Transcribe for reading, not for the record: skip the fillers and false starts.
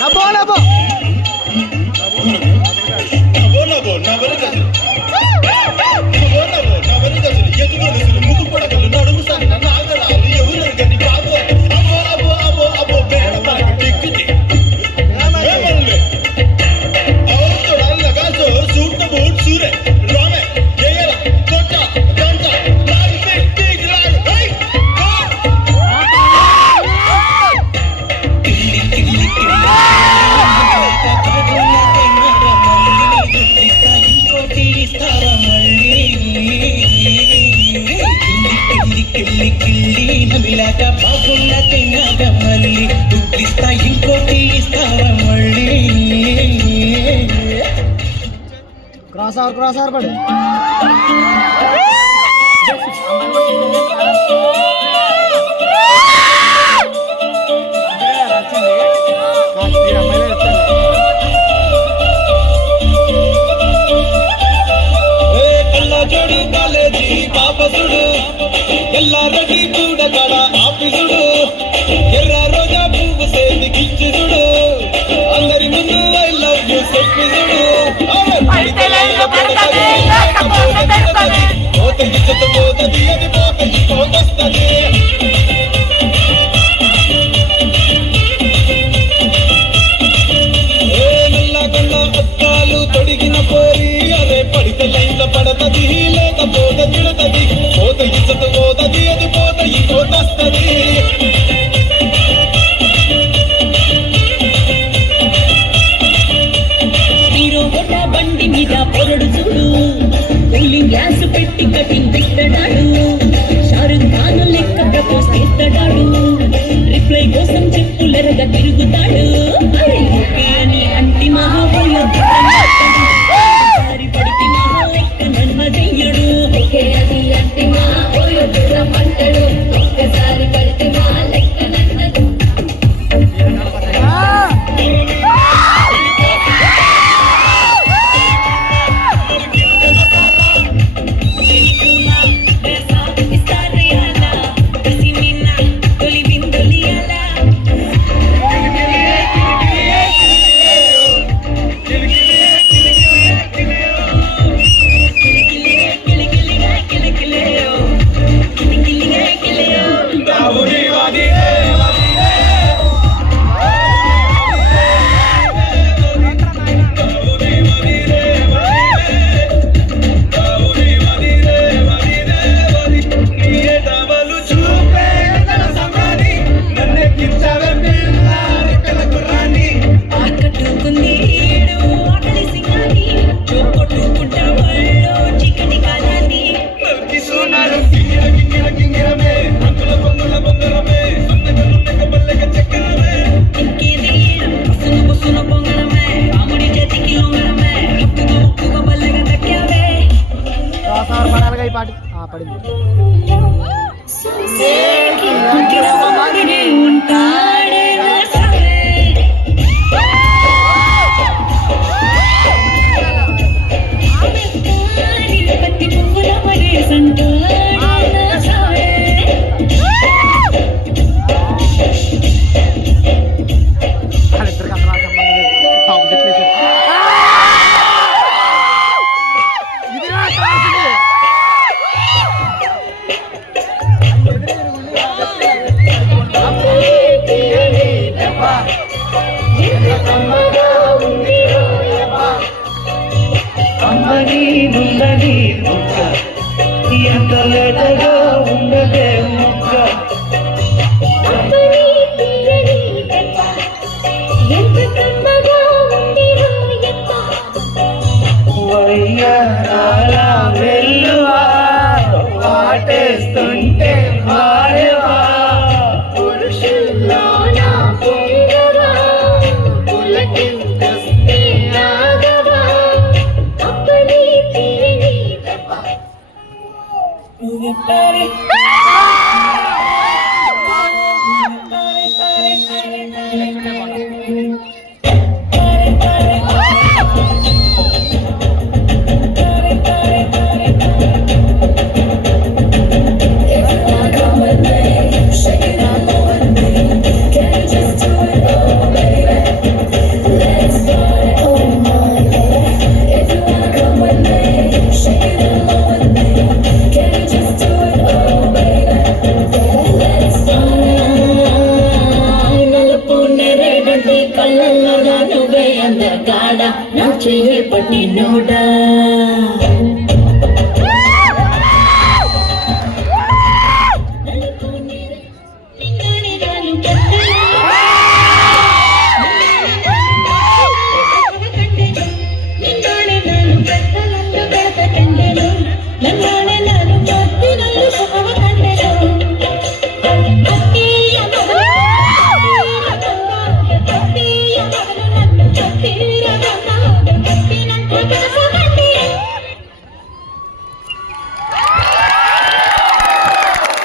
నబో నబో నబో నబో ముగ్గు పడగలు నడుము సాగిన నాగరాలు ఎవరు గని బాబో అబో అబో అబో అబో బేడ బాగి టిక్కిటి ఏమన్లే అవుతో అల్లగాసో సూట్ బూట్ సూరే రామే ఏయల కొట్ట గంట లాగి టిక్ లాగి హై కిల్లి కిల్లి నమిలాక బాగున్న తిన్నాక మళ్ళీ దుఃఖిస్తా ఇంకోటి ఇస్తావా మళ్ళీ క్రాస్ ఆర్ పడు జోడు కాలేజీ పాపసుడు ఎల్లారెడ్డి చూడగడ ఆఫీసుడు ఎర్ర రోజా పువ్వు సేది గిచ్చిసుడు అందరి ముందు ఐ లవ్ యూ చెప్పిసుడు పోతది అది పోతొస్తది నల్లగొండ అద్దాలు తొడిగిన పోరి అదే పడితే లైన్ల పడతది లేకపోతే తిడతది పోత ఇచ్చత పోతది అది పోత ఇంకోటొస్తది హీరో హోండా బండి మీద పొరడు చూడు కూలింగ్ గ్లాస్ పెట్టి కటింగ్ పెట్టడాడు షారుఖ్ ఖాన్ లెక్క ప్రపోజ్ చేస్తాడాడు రిప్లై కోసం చెప్పులెరగా తిరుగుతాడు ఓకే అని అంటి మహాబోయ పడితే మహా లెక్క నన్మ చెయ్యడు ఓకే అది అంటి మహాబోయ అంటాడు ఒక్కసారి పడితే మా లెక్క నన్మ ఎంత లేటగా ఉండదే ముక్క వయ్యాల వెల్లువా వాటేస్తుంటే మారేవా పురుషుల్లో నా పొంగవా పులకింతస్తే ఆగవా అప్పని తీని తప్ప ಕಾಡ ನಾಚೆಯೇ ಪಟ್ಟಿ ನೋಡ ನಿಂಗಾಣೆ ನಾನು ಕತ್ತಲ